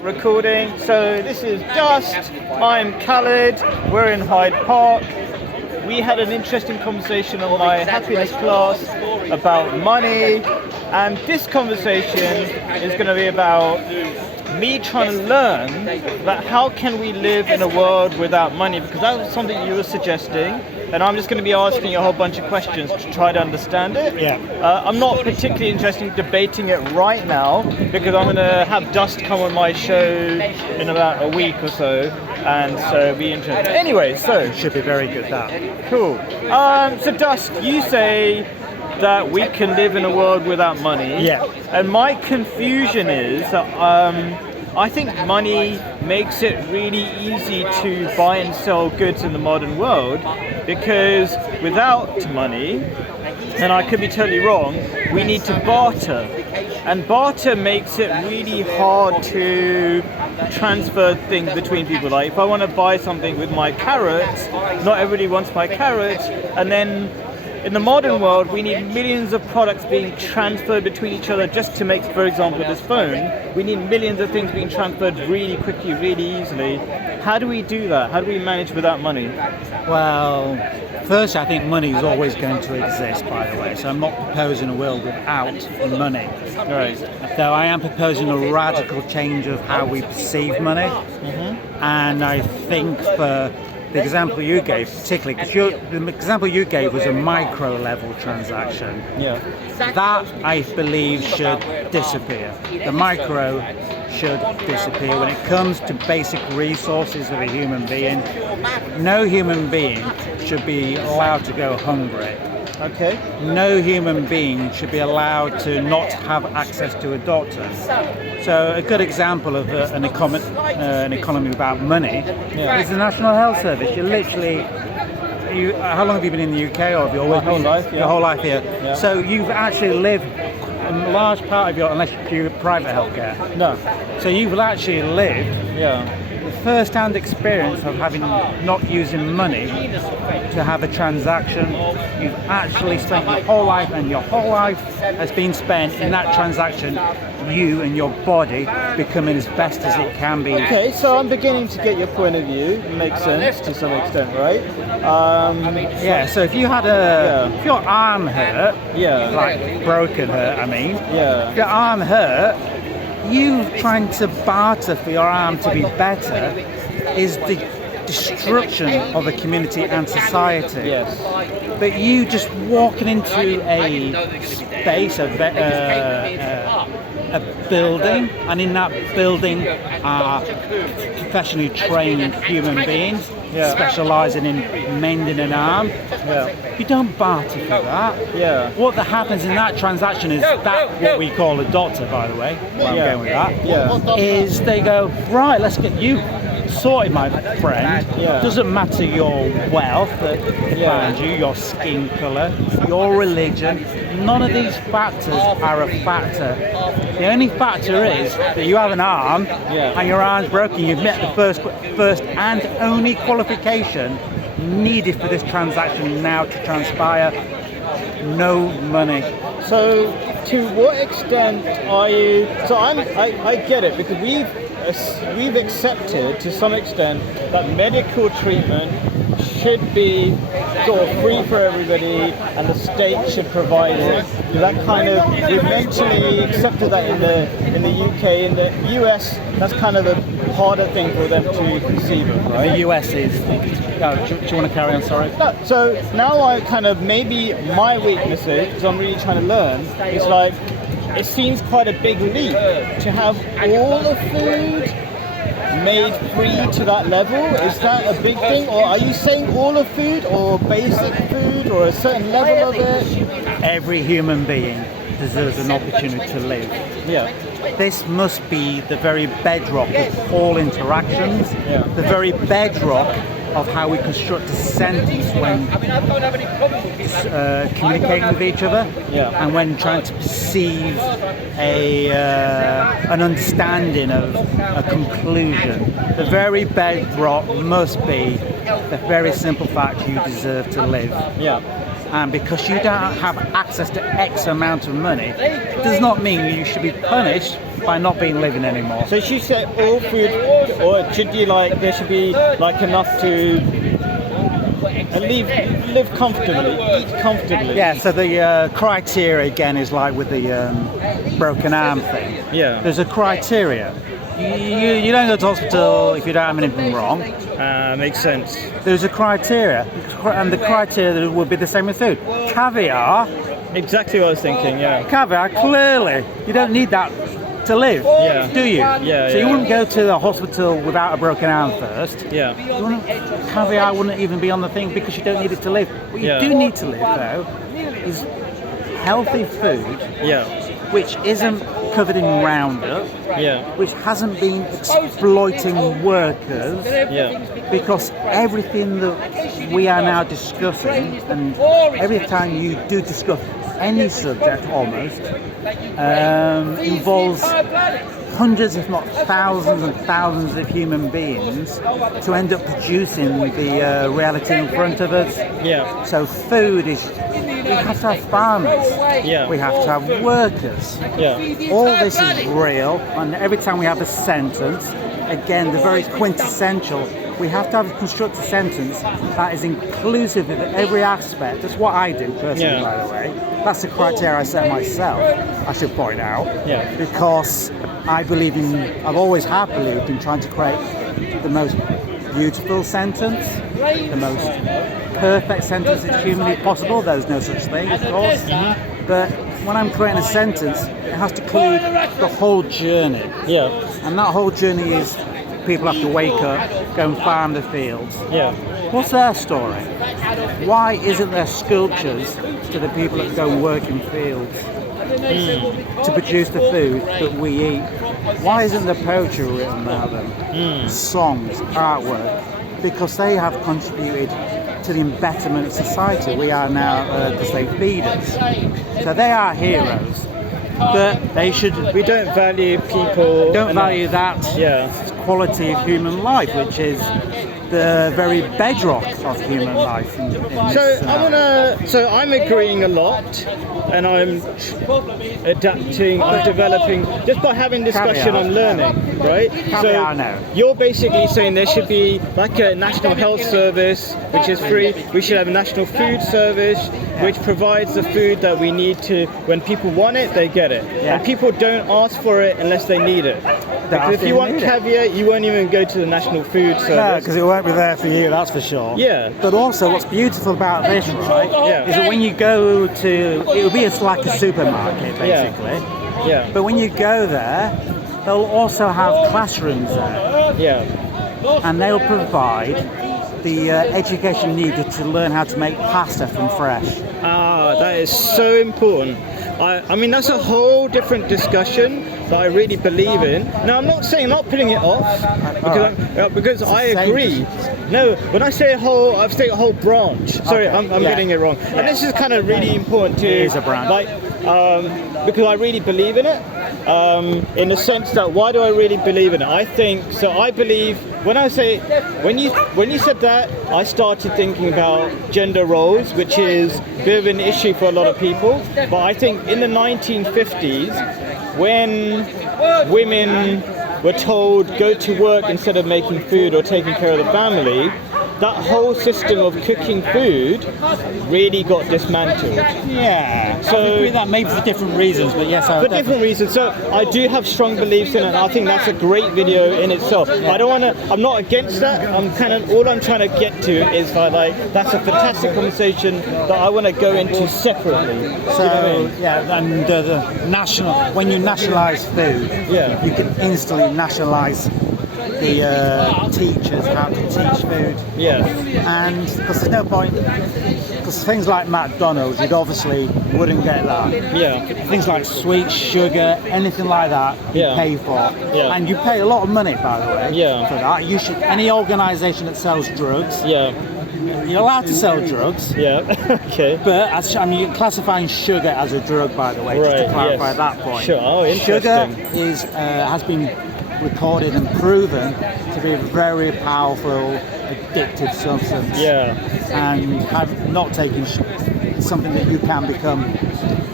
Recording. So this is Dust. I'm Khalid. We're in Hyde Park. We had an interesting conversation on my happiness class about money, and this conversation is going to be about me trying to learn about how can we live in a world without money, because that was something you were suggesting, and I'm just going to be asking you a whole bunch of questions to try to understand it. Yeah. I'm not particularly interested in debating it right now, because I'm going to have Dust come on my show in about a week or so, and so it'll be interesting. Anyway, so Should be very good, that. cool. So Dust, you say that we can live in a world without money. Yeah. And my confusion is I think money makes it really easy to buy and sell goods in the modern world, because without money, and I could be totally wrong, we need to barter. And barter makes it really hard to transfer things between people. Like if I want to buy something with my carrots, not everybody wants my carrots, and then in the modern world, we need millions of products being transferred between each other just to make, for example, this phone. We need millions of things being transferred really quickly, really easily. How do we do that? How do we manage without money? Well, first, I think money is always going to exist, by the way. So I'm not proposing a world without money. Right. Though I am proposing a radical change of how we perceive money. And I think for the example you gave, particularly, because the example you gave was a micro-level transaction. Yeah. That, I believe, should disappear. The micro should disappear. When it comes to basic resources of a human being, no human being should be allowed to go hungry. Okay. No human being should be allowed to not have access to a doctor. So a good example of an economy without money is the National Health Service. How long have you been in the UK? Or have you always My whole life, yeah. Your whole life here. Yeah. So you've actually lived a large part of unless you're private healthcare. No. So you've actually lived Yeah. the first-hand experience of having not using money to have a transaction. You've actually spent your whole life, and your whole life has been spent in that transaction, you and your body becoming as best as it can be. Okay, so I'm beginning to get your point of view. It makes sense to some extent, right? Yeah, so if you had if your arm hurt, Yeah. like broken hurt, I mean, Yeah. if your arm hurt, you trying to barter for your arm to be better is the destruction of a community and society. Yes. But you just walking into a space, a building, and in that building are professionally trained human beings specialising in mending an arm. Yeah. You don't barter for that. Yeah. What happens in that transaction is that what we call a doctor, by the way, where I'm going with that, Yeah. is they go, right, let's get you sorted, my friend. Yeah. Doesn't matter your wealth that defines you, your skin colour, your religion. None of these factors are a factor. The only factor is that you have an arm and your arm's broken. You've met the first and only qualification needed for this transaction now to transpire. No money. So, to what extent are you? So I get it, because we've accepted to some extent that medical treatment should be sort of free for everybody, and the state should provide it. That kind of, we've mentally accepted that in the UK. In the US, that's kind of a harder thing for them to conceive of, right? The US is. Do you want to carry on? Sorry. No, so now I kind of, maybe my weakness is, because I'm really trying to learn, it's like, it seems quite a big leap to have all the food made free to that level. Is that a big thing, or are you saying all of food, or basic food, or a certain level of it? Every human being deserves an opportunity to live. Yeah. This must be the very bedrock of all interactions, the very bedrock of how we construct a sentence when communicating with each other, and when trying to perceive an understanding of a conclusion. The very bedrock must be the very simple fact you deserve to live. Yeah. and because you don't have access to X amount of money, does not mean you should be punished by not being living anymore. So she said all food, or should you like there should be like enough to live comfortably, eat comfortably. Yeah, so the criteria again is like with the broken arm thing. Yeah. There's a criteria. You don't go to hospital if you don't have anything wrong. Makes sense. There's a criteria, and the criteria would be the same with food. Caviar. Exactly what I was thinking. Yeah. Caviar, clearly, you don't need that to live, Yeah. do you? Yeah, So you yeah. wouldn't go to the hospital without a broken arm first. Yeah. Caviar wouldn't even be on the thing because you don't need it to live. What you Yeah. do need to live, though, is healthy food, Yeah. which isn't covered in Roundup, Yeah. which hasn't been exploiting workers, Yeah. because everything that we are now discussing, and every time you do discuss any subject almost, involves hundreds, if not thousands and thousands of human beings to end up producing the reality in front of us. Yeah. So food is, we have to have farmers, Yeah. we have to have workers. Yeah. All this is real, and every time we have a sentence, again, the very quintessential, we have to have construct a sentence that is inclusive of every aspect. That's what I do personally, Yeah. by the way. That's the criteria I set myself, I should point out. Yeah. Because I believe in, I've always have believed in trying to create the most beautiful sentence, the most perfect sentence that's humanly possible. There's no such thing, of course. But when I'm creating a sentence, it has to include the whole journey. Yeah. And that whole journey is people have to wake up, go and farm the fields. Yeah. What's their story? Why isn't there sculptures to the people that go and work in fields to produce the food that we eat? Why isn't there poetry written about them? Songs, artwork? Because they have contributed to the betterment of society. We are now, because they feed us. So they are heroes. But they should... We don't value people. Don't enough. value that Yeah. quality of human life, which is the very bedrock of human life. In So this, So I'm agreeing a lot, and I'm adapting, I'm developing. Just by having discussion, Caveat. I'm learning, right? Caveat, no. You're basically saying there should be like a national health service, which is free. We should have a national food service, which provides the food that we need to. When people want it, they get it, Yeah. and people don't ask for it unless they need it. Because if you want caviar, you won't even go to the national food No, service. because it won't be there for you, that's for sure. Yeah. But also, what's beautiful about this, right, Yeah. is that when you go to, it will be like a supermarket, basically. Yeah. But when you go there, they'll also have classrooms there, Yeah. and they'll provide the education needed to learn how to make pasta from fresh. Ah, that is so important. I mean, that's a whole different discussion that I really believe in. Now, I'm not saying not putting it off because I agree. No, when I say a whole, I've said a whole branch. Sorry, Okay, I'm yeah. getting it wrong. And this is kind of really important too. It is a branch. Like, because I really believe in it. In the sense that, why do I really believe in it? I believe when you said that, I started thinking about gender roles, which is a bit of an issue for a lot of people. But I think in the 1950s, when women were told go to work instead of making food or taking care of the family, that whole system of cooking food really got dismantled. Yeah. So- I agree that maybe for different reasons, but yes, I For different reasons. So I do have strong beliefs in it, and I think that's a great video in itself. I'm not against that. All I'm trying to get to is that's a fantastic conversation that I want to go into separately. So You know what I mean? yeah, and the when you nationalise food, Yeah. you can instantly nationalise the teachers how to teach food. Yeah. And because there's no point, because things like McDonald's, you'd obviously wouldn't get that. Yeah. Things like sweet, sugar, anything like that, you Yeah. pay for. Yeah. And you pay a lot of money, by the way, Yeah. for that. You should, any organisation that sells drugs, Yeah. you're allowed to sell drugs. Yeah. Okay. But you're classifying sugar as a drug, by the way, just to Right, clarify yes. that point. Sure. Oh, Sugar interesting. has been recorded and proven to be a very powerful addictive substance. Yeah. And have not taken is something that you can become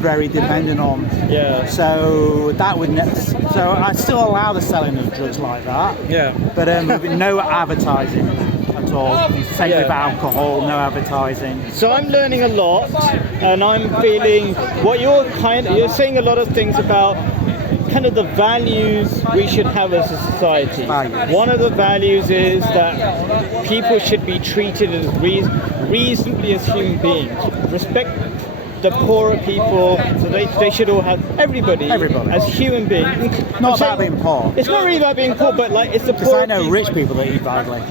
very dependent on. Yeah. So that would so I still allow the selling of drugs like that. Yeah. But with no advertising at all. Same Yeah. with alcohol, no advertising. So I'm learning a lot, and I'm feeling what you're saying a lot of things about kind of the values we should have as a society. Values. One of the values is that people should be treated as reasonably as human beings. Respect the poorer people, so they should all have everybody as human beings. Not about being poor. It's not really about being poor, but like it's the Because poor. I know rich people that eat badly.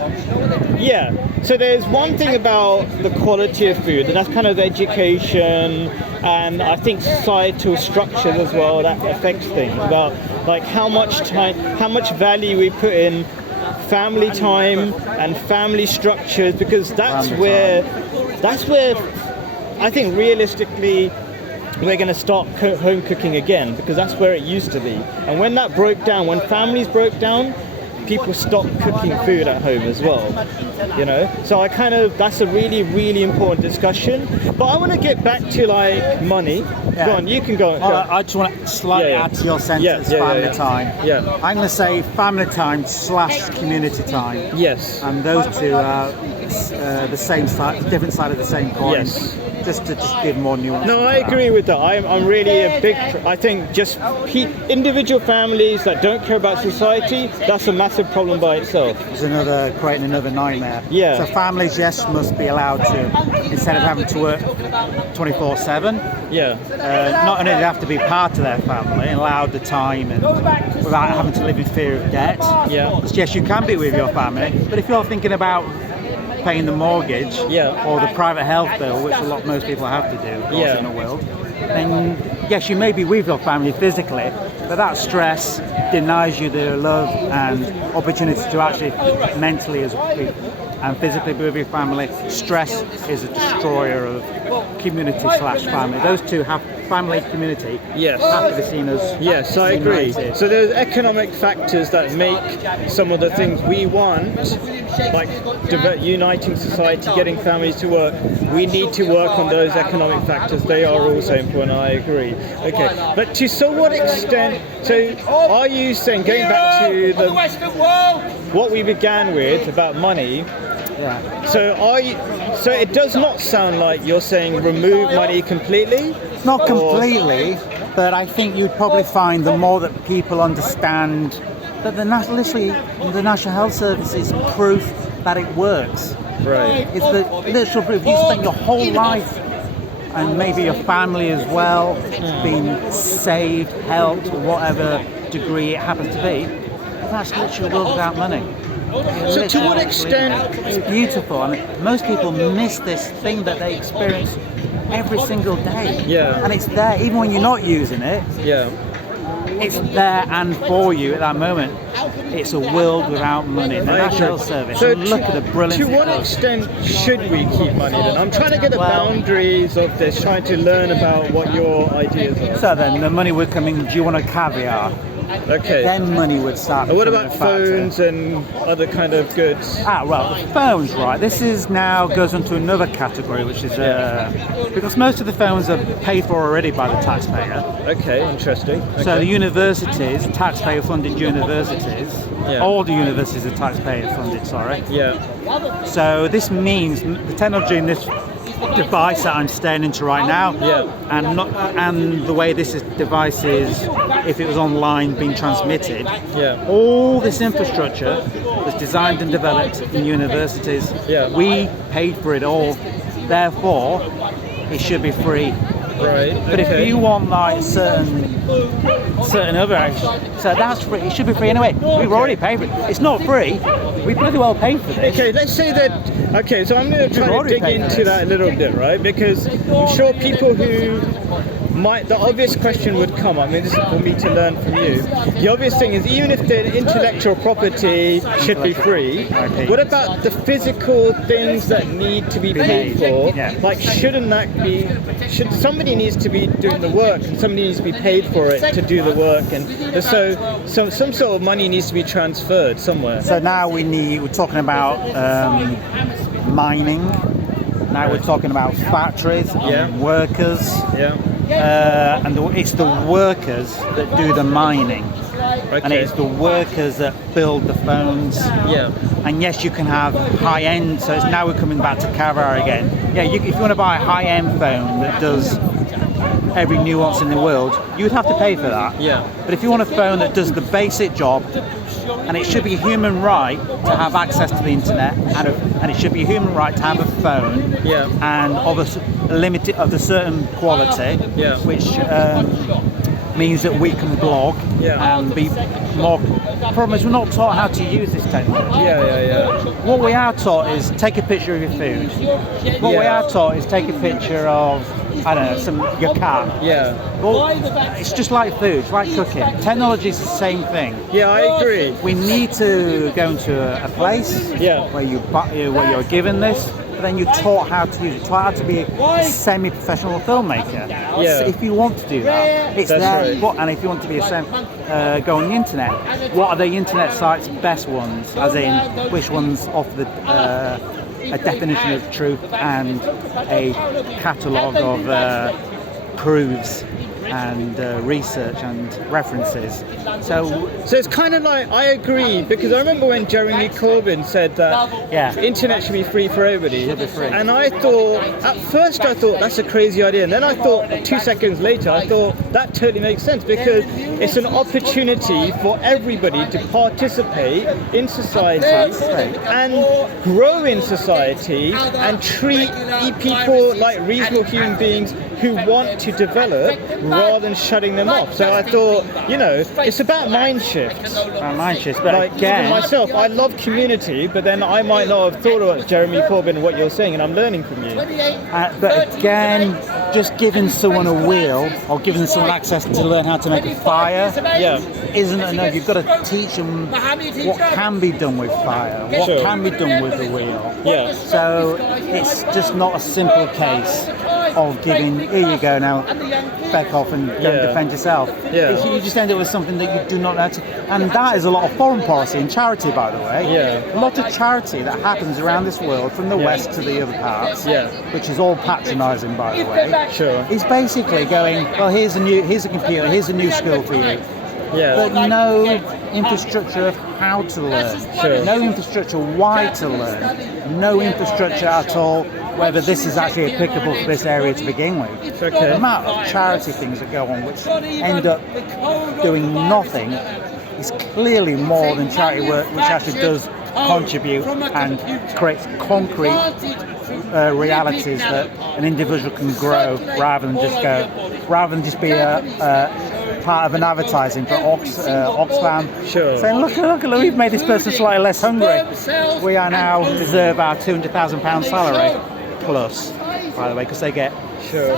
Yeah. So there's one thing about the quality of food, and that's kind of education, and I think societal structures as well that affects things. About like how much time, how much value we put in family time and family structures, because that's where I think realistically we're going to start home cooking again, because that's where it used to be. And when that broke down, when families broke down, people stopped cooking food at home as well, you know. So that's a really, really important discussion. But I want to get back to like money. Yeah. Go on, you can go. I just want to slightly add to your sentence, family time. Yeah. I'm going to say family time / community time. Yes. And those two are the same side, different side of the same coin. Yes. Just to give more nuance. No, I agree with that. I'm really a big. I think just individual families that don't care about society, that's a massive problem by itself. It's creating another nightmare. Yeah. So families, yes, must be allowed to, instead of having to work 24/7. Yeah. Not only do they have to be part of their family and allowed the time and without having to live in fear of debt. Yeah. Yes, you can be with your family, but if you're thinking about paying the mortgage or the private health bill, which most people have to do in the world, then yes, you may be with your family physically, but that stress denies you the love and opportunity to actually mentally and physically be with your family. Stress is a destroyer of community / family. Those two have family, community. Yes. Have to be seen as. Yes, I agree. united. So there's economic factors that make some of the things we want, like uniting society, getting families to work. We need to work on those economic factors. They are also important. I agree. Okay, but to what extent? So are you saying, going back to the Western world, what we began with about money? Yeah. So it does not sound like you're saying remove money completely? Not completely, but I think you'd probably find the more that people understand that the National Health Service is proof that it works. Right. It's the literal proof. You spent your whole life, and maybe your family as well, being saved, helped, to whatever degree it happens to be. That's literally a world without money. So to what extent? It's beautiful. I mean, most people miss this thing that they experience every single day. Yeah. And it's there, even when you're not using it. Yeah. It's there and for you at that moment. It's a world without money. The National Health Service. So look at the brilliance. To what extent should we keep money then? I'm trying to get the boundaries of this, trying to learn about what your ideas are. So then the money would come in. Do you want a caviar? Okay. Then money would start. And what about becoming a factor. phones and other kind of goods? Well, the phones, right? This is now goes into another category, which is because most of the phones are paid for already by the taxpayer. Okay, interesting. Okay. So the universities, taxpayer-funded universities, all the universities are taxpayer-funded. Sorry. Yeah. So this means the technology in this device that I'm staring into right now, and the way this device is, if it was online being transmitted, all this infrastructure was designed and developed in universities. We paid for it all, therefore it should be free. Right. But if you want like certain other, so that's free. It should be free anyway. We've already paid for it. It's not free. We bloody well paid for this. Okay, let's say that. Okay, so I'm going to try to dig into that a little bit, right? Because I'm sure people who the obvious question would come. I mean, this is for me to learn from you. The obvious thing is, even if the intellectual property should be free, what about the physical things that need to be paid for? Like, shouldn't that be? Somebody needs to be doing the work, and somebody needs to be paid for it to do the work, and so some sort of money needs to be transferred somewhere. So now we're talking about mining. Now we're talking about factories and workers. Yeah. It's the workers that do the mining. Okay. And it's the workers that build the phones. Yeah. And yes, you can have high-end, so now we're coming back to Caviar again. Yeah, if you want to buy a high-end phone that does every nuance in the world, you would have to pay for that. Yeah. But if you want a phone that does the basic job, and it should be a human right to have access to the internet, and it should be a human right to have a phone, and of a certain quality, which means that we can blog and be more. Problem is, we're not taught how to use this technology. What we are taught is take a picture of your food. What we are taught is take a picture of, I don't know, your car. Well, it's just like food, it's like cooking. Technology is the same thing. Yeah, I agree. We need to go into a place where you're given this, but then you're taught how to use it, taught how to be a semi-professional filmmaker. If you want to do that, it's That's there. right. And if you want to be go on the internet, what are the internet sites' best ones? As in, which ones offer a definition of truth and a catalogue of proofs and research and references. So it's kind of like, I agree, because I remember when Jeremy Corbyn said that internet should be free for everybody. Should be free. And I thought, at first I thought that's a crazy idea, and then I thought 2 seconds later I thought that totally makes sense, because it's an opportunity for everybody to participate in society and grow in society and treat people like reasonable human beings who want to develop rather than shutting them off. So I thought, it's about mind shifts. But like, again, even myself, I love community, but then I might not have thought about Jeremy Corbyn and what you're saying, and I'm learning from you. But again, just giving someone a wheel or giving someone access to learn how to make a fire isn't enough. You've got to teach them what can be done with fire, what can be done with the wheel. So it's just not a simple case of giving, here you go now, back off and go and defend yourself. You just end up with something that you do not know how to, and that is a lot of foreign policy and charity, by the way. A lot of charity that happens around this world, from the west to the other parts, which is all patronising, by the way, is basically going, well, here's a computer, here's a new skill for you. But no infrastructure of how to learn, no infrastructure why to learn, no infrastructure at all whether this is actually applicable for this area to begin with. The amount of charity things that go on which end up doing nothing is clearly more than charity work, which actually does contribute and creates concrete realities that an individual can grow rather than just be a part of an advertising for Oxfam, saying, look, we've made this person slightly less hungry. We are now deserve our £200,000 salary plus, by the way, because they get So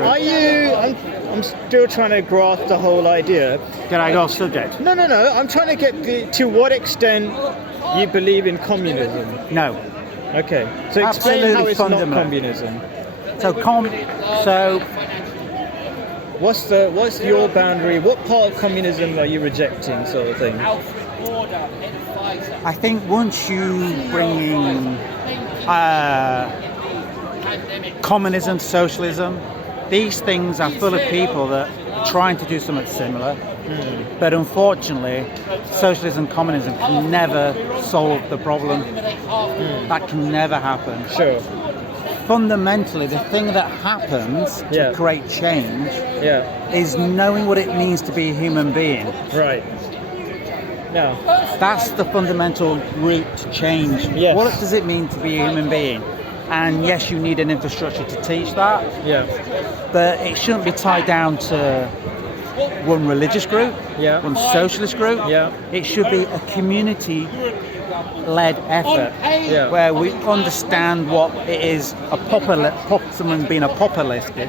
are you? I'm still trying to grasp the whole idea. Did I go off subject? No. I'm trying to get to what extent you believe in communism. No. Okay. So explain how it's not communism. So what's your boundary? What part of communism are you rejecting, sort of thing? I think once you bring in communism, socialism, these things are full of people that are trying to do something similar. But unfortunately, socialism and communism can never solve the problem. That can never happen. Fundamentally, the thing that happens to create change is knowing what it means to be a human being. Right. No. That's the fundamental route to change. What does it mean to be a human being? And yes, you need an infrastructure to teach that. But it shouldn't be tied down to one religious group, one socialist group. It should be a community-led effort where we understand what it is someone being a populist, you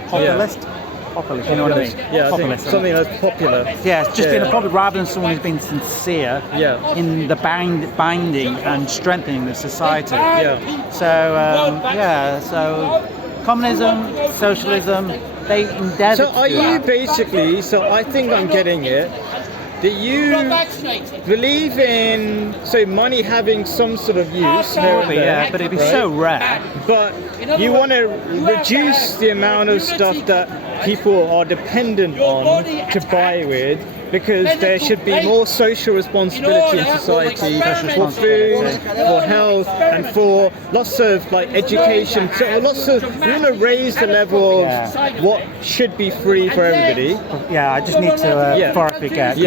know what I mean? Populist. Something that's popular. Just being a popular rather than someone who's been sincere in the binding and strengthening the society. So communism, socialism, they endeavour. So are you basically? So I think I'm getting it. Do you believe in money having some sort of use here and there? Yeah, but it'd be so rare. But you want to reduce the amount of stuff that people are dependent on to buy with, because there should be more social responsibility in society for food, for health, and for lots of like education. So we want to raise the level of what should be free for everybody. Yeah, I just need to before I forget.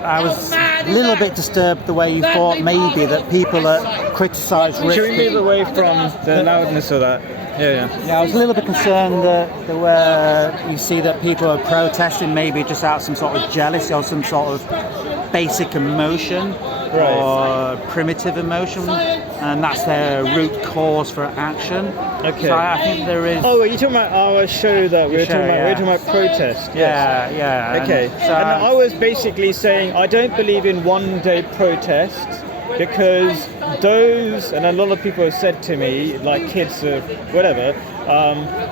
I was a little bit disturbed the way you thought maybe that people that criticise rich Should we move away from the loudness of that? Yeah. I was a little bit concerned that where you see that people are protesting maybe just out of some sort of jealousy or some sort of basic emotion or primitive emotion, and that's their root cause for action. Okay. So I think there is. Oh, are you talking about our show that we were talking about? We were talking about protest. Yes. Yeah. Okay. And I was basically saying I don't believe in one-day protests, because those, and a lot of people have said to me, like kids or whatever,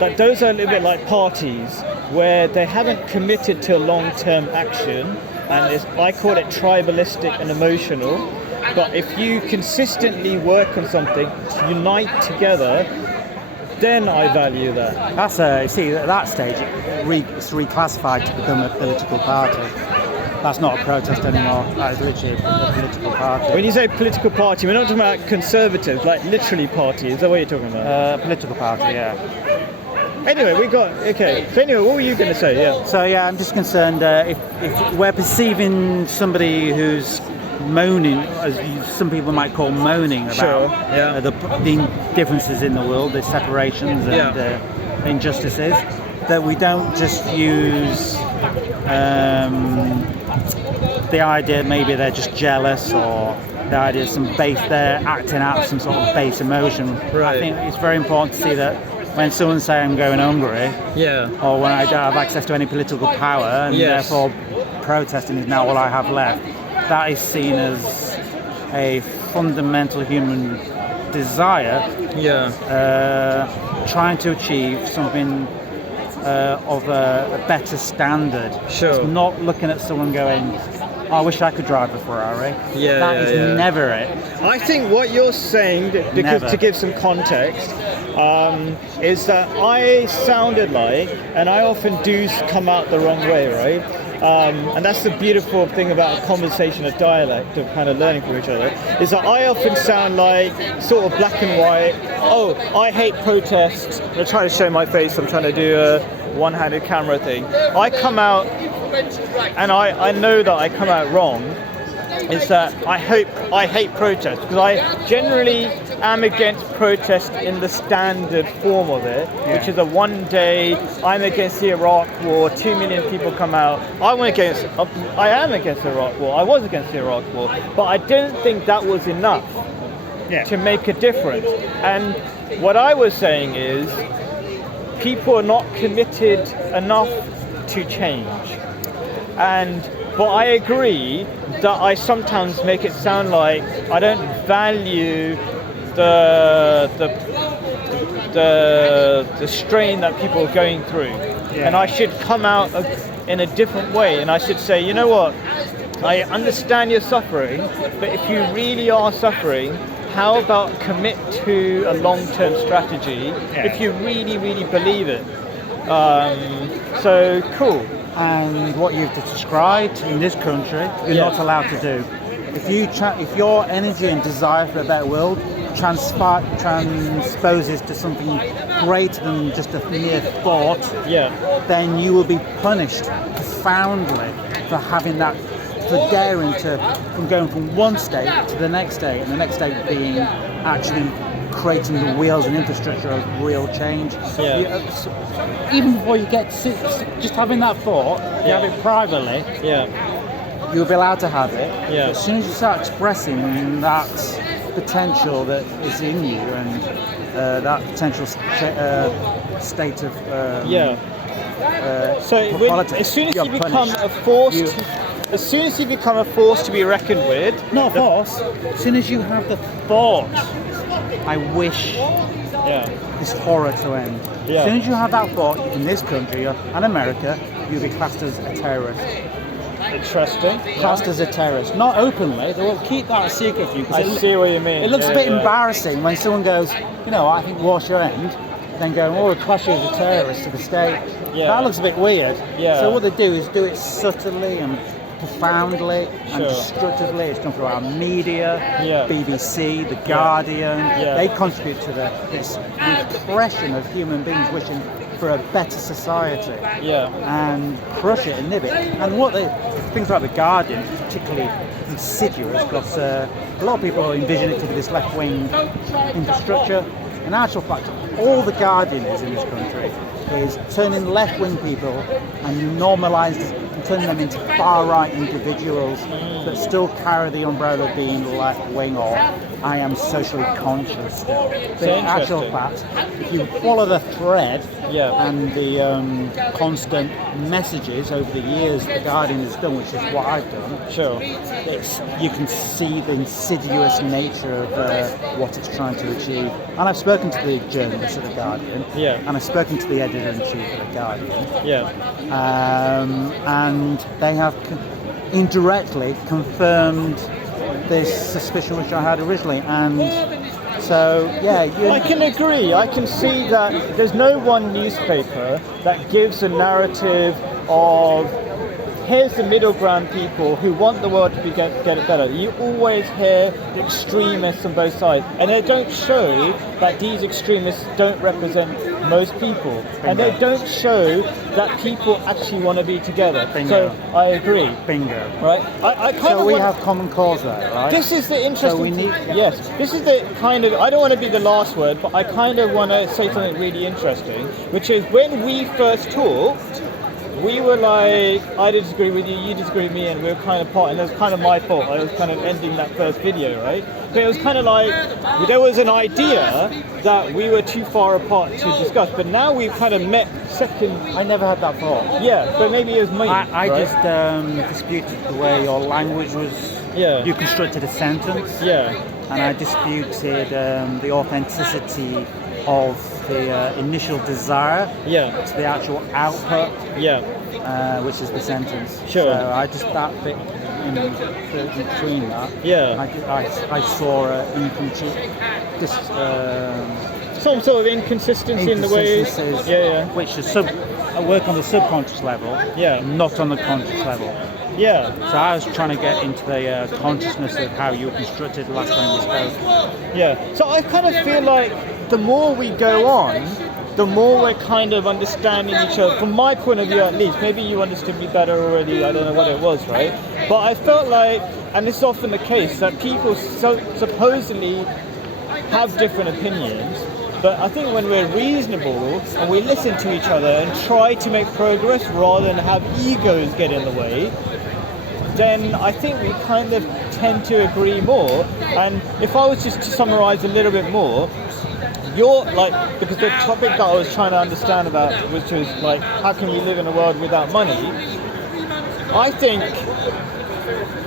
that those are a little bit like parties where they haven't committed to long-term action, and I call it tribalistic and emotional. But if you consistently work on something, unite together, then I value that. That's see, at that stage, it's reclassified to become a political party. That's not a protest anymore. That is literally a political party. When you say political party, we're not talking about conservatives, like literally party. Is that what you're talking about? Political party, yeah. Anyway, So anyway, what were you going to say? Yeah. So I'm just concerned if we're perceiving somebody who's moaning, as some people might call moaning about the differences in the world, the separations and injustices, that we don't just use the idea maybe they're just jealous, or the idea they're acting out some sort of base emotion. Right. I think it's very important to see that when someone say I'm going hungry, or when I don't have access to any political power, and therefore protesting is now all I have left, that is seen as a fundamental human desire, trying to achieve something of a better standard. Sure. It's not looking at someone going, I wish I could drive a Ferrari. That is never it. I think what you're saying, to give some context, is that I sounded like, and I often do come out the wrong way, right? And that's the beautiful thing about a conversation, a dialect of kind of learning from each other, is that I often sound like sort of black and white. Oh, I hate protests. I'm trying to show my face. I'm trying to do a one-handed camera thing. I come out, and I know that I come out wrong, is that I hate protests, because I generally am against protest in the standard form of it, which is a one day, I'm against the Iraq War, 2 million people come out. I am against the Iraq War, I was against the Iraq War, but I didn't think that was enough to make a difference. And what I was saying is, people are not committed enough to change. But I agree that I sometimes make it sound like I don't value the strain that people are going through, and I should come out in a different way, and I should say, you know what, I understand you're suffering, but if you really are suffering, how about commit to a long-term strategy if you really, really believe it. So cool. And what you've described in this country, you're not allowed to do. If your energy and desire for a better world transposes to something greater than just a mere thought, then you will be punished profoundly for having that, for daring from going from one state to the next state, and the next state being actually creating the wheels and infrastructure of real change. Even before you get to just having that thought, you have it privately, you'll be allowed to have it. As soon as you start expressing that potential that is in you, and that potential state of politics, as soon as you become a force as soon as you become a force to be reckoned with, not a force, as soon as you have the thought, I wish this horror to end. As soon as you have that thought in this country and America, you'll be classed as a terrorist. Interesting. classed as a terrorist. Not openly, they will keep that a secret from you. I see what you mean. It looks Yeah, a bit yeah. embarrassing when someone goes, I think wash your end, then going, we'll class you as a terrorist to the state. Yeah. That looks a bit weird. Yeah. So what they do is do it subtly and profoundly and Sure. destructively. It's done through our media, Yeah. BBC, The Guardian. Yeah. They contribute to this repression of human beings wishing for a better society Yeah. and crush it and nib it. And things like The Guardian is particularly insidious because a lot of people envision it to be this left-wing infrastructure. In actual fact, all The Guardian is in this country is turning left-wing people and turning them into far-right individuals that still carry the umbrella of being left-wing or I am socially conscious still. But in actual fact, if you follow the thread and the constant messages over the years The Guardian has done, which is what I've done, Sure. you can see the insidious nature of what it's trying to achieve. And I've spoken to the journalists at The Guardian, and I've spoken to the editor-in-chief of The Guardian, and they have indirectly confirmed this suspicion which I had originally. And so, I can agree. I can see that there's no one newspaper that gives a narrative of here's the middle ground people who want the world to get it better. You always hear the extremists on both sides, and they don't show that these extremists don't represent most people, and they don't show that people actually want to be together. Bingo. So I agree. Bingo. Right? I kind So of we want, have common cause there, right? This is the interesting. So we need. Yes, this is the kind of. I don't want to be the last word, but I kind of want to say something really interesting, which is when we first talked, we were like, I disagree with you, you disagree with me, and we were kind of part, and it was kind of my fault. I was kind of ending that first video, right? But it was kind of like, there was an idea that we were too far apart to discuss, but now we've kind of met second. I never had that thought. Yeah, but maybe it was me. I right? just disputed the way your language was. Yeah. You constructed a sentence. Yeah. And I disputed the authenticity of the initial desire to the actual output, which is the sentence. Sure. So I just that bit in between that. Yeah. I saw some sort of inconsistency in the ways. Which is I work on the subconscious level. Not on the conscious level. Yeah. So I was trying to get into the consciousness of how you were constructed last time we spoke. Yeah. So I kind of feel like the more we go on, the more we're kind of understanding each other. From my point of view, at least. Maybe you understood me better already. I don't know what it was, right? But I felt like, and this is often the case, that people supposedly have different opinions. But I think when we're reasonable and we listen to each other and try to make progress rather than have egos get in the way, then I think we kind of tend to agree more. And if I was just to summarize a little bit more, because the topic that I was trying to understand about, which was like, how can we live in a world without money? I think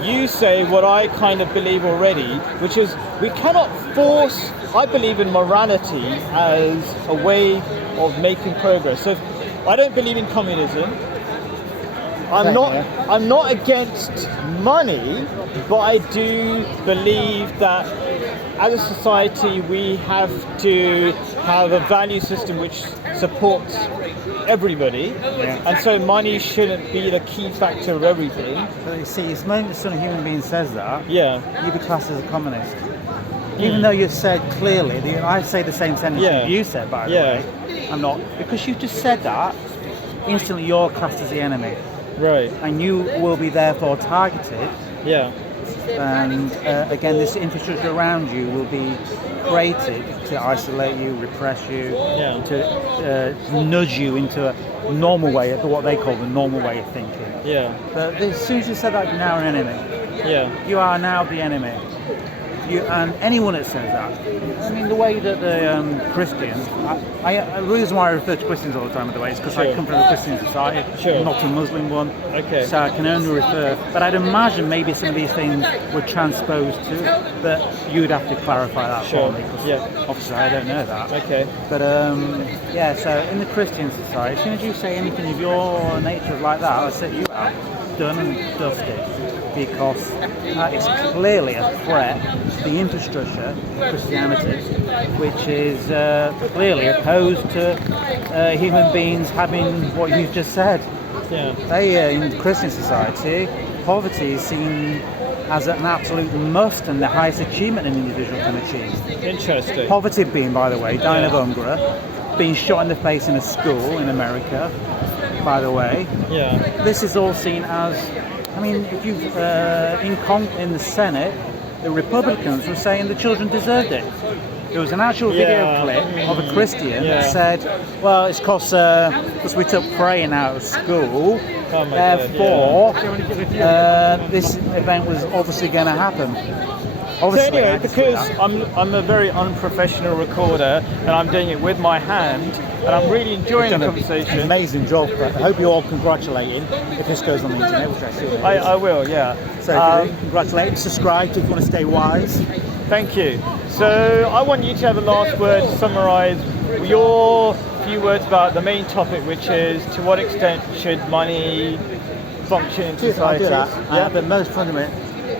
you say what I kind of believe already, which is we cannot force. I believe in morality as a way of making progress. So I don't believe in communism. I'm not against money, but I do believe that as a society we have to have a value system which supports everybody, and so money shouldn't be the key factor of everything. But you see, it's the moment some human being says that, you be classed as a communist. Even though you've said clearly, I say the same sentence that you said, by the way. I'm not, because you just said that, instantly you're classed as the enemy. Right. And you will be therefore targeted. Yeah. And again, this infrastructure around you will be created to isolate you, repress you, to nudge you into a normal way, what they call the normal way of thinking. Yeah. But as soon as you said that, you're now an enemy. Yeah. You are now the enemy. And anyone that says that, I mean, the way that the Christians, the reason why I refer to Christians all the time, by the way, is because I come from a Christian society, not a Muslim one. Okay. So I can only refer, but I'd imagine maybe some of these things were transposed to, but you'd have to clarify that for me, because obviously I don't know that. Okay. But so in the Christian society, as soon as you say anything of your nature like that, I'll set you out. done and dusted because that is clearly a threat to the infrastructure of Christianity, which is clearly opposed to human beings having what you've just said. Yeah. They, in Christian society, poverty is seen as an absolute must and the highest achievement an individual can achieve. Interesting. Poverty being, by the way, dying of hunger, being shot in the face in a school in America, by the way. Yeah. This is all seen as, I mean, if you in the Senate, the Republicans were saying the children deserved it. There was an actual video clip of a Christian that said, well, it's because we took praying out of school, therefore this event was obviously going to happen. Obviously, so anyway, because I'm a very unprofessional recorder and I'm doing it with my hand and I'm really enjoying the conversation. An amazing job. But I hope you all congratulate him if this goes on the internet, which I assume I will, yeah. So congratulate him, subscribe if you want to stay wise. Thank you. So I want you to have the last word to summarise your few words about the main topic, which is to what extent should money function in society? Yeah, but most fundamentally,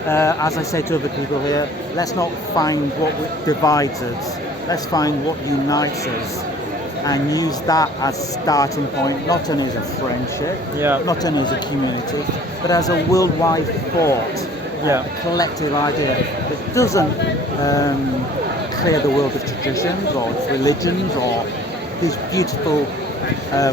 as I say to other people here, let's not find what divides us. Let's find what unites us and use that as a starting point, not only as a friendship, not only as a community, but as a worldwide thought. Collective idea that doesn't clear the world of traditions or religions or these beautiful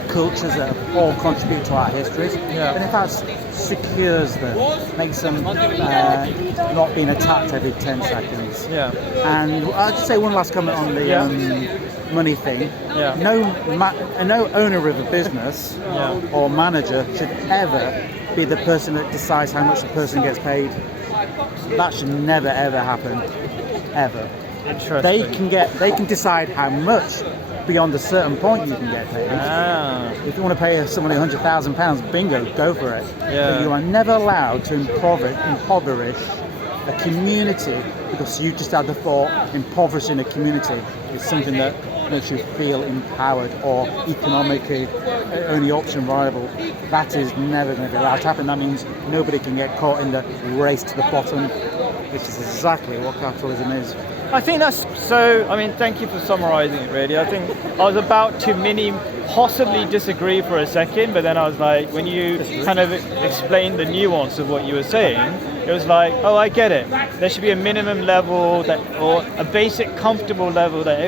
cultures that all contribute to our histories, but in fact secures them, makes them not being attacked every 10 seconds. And I'd just say one last comment on the money thing. No owner of a business or manager should ever be the person that decides how much the person gets paid. That should never ever happen, ever. Interesting. They can decide how much beyond a certain point you can get paid. If you want to pay somebody £100,000, bingo, go for it. But you are never allowed to impoverish a community because you just had the thought impoverishing a community is something that makes you feel empowered or economically only option viable. That is never going to be allowed to happen. That means nobody can get caught in the race to the bottom, which is exactly what capitalism is. I think that's so. I mean, thank you for summarising it. Really, I think I was about to possibly disagree for a second, but then I was like, when you kind of explained the nuance of what you were saying, it was like, oh, I get it. There should be a minimum level or a basic comfortable level that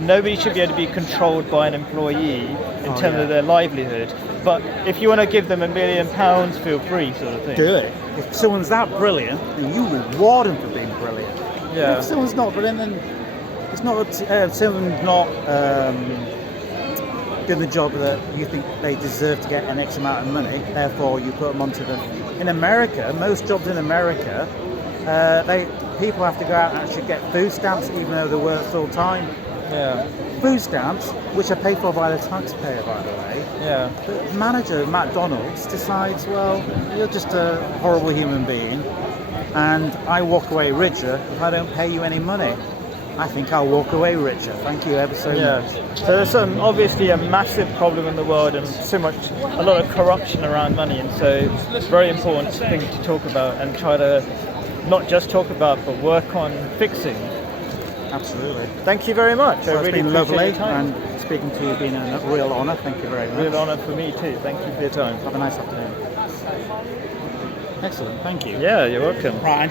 nobody should be able to be controlled by an employee in terms of their livelihood. But if you want to give them £1 million, feel free, sort of thing. Do it. If someone's that brilliant, then you reward them for being brilliant. If someone's not brilliant, then it's not up to someone's not doing the job that you think they deserve to get an X amount of money. Therefore, you put them onto in America, most jobs in America, people have to go out and actually get food stamps, even though they work full time. Food stamps, which are paid for by the taxpayer, by the way. The manager of McDonald's decides, well, you're just a horrible human being, and I walk away richer if I don't pay you any money. I think I'll walk away richer. Thank you ever so much. So there's obviously a massive problem in the world and a lot of corruption around money, and so it's a very important thing to talk about and try to not just talk about but work on fixing. Absolutely. Thank you very much. Well, I really it's been lovely, your time. and speaking to you has been a real honour. Thank you very much. Real honour for me too. Thank you for your time. Have a nice afternoon. Excellent. Thank you. Yeah, you're welcome. Right.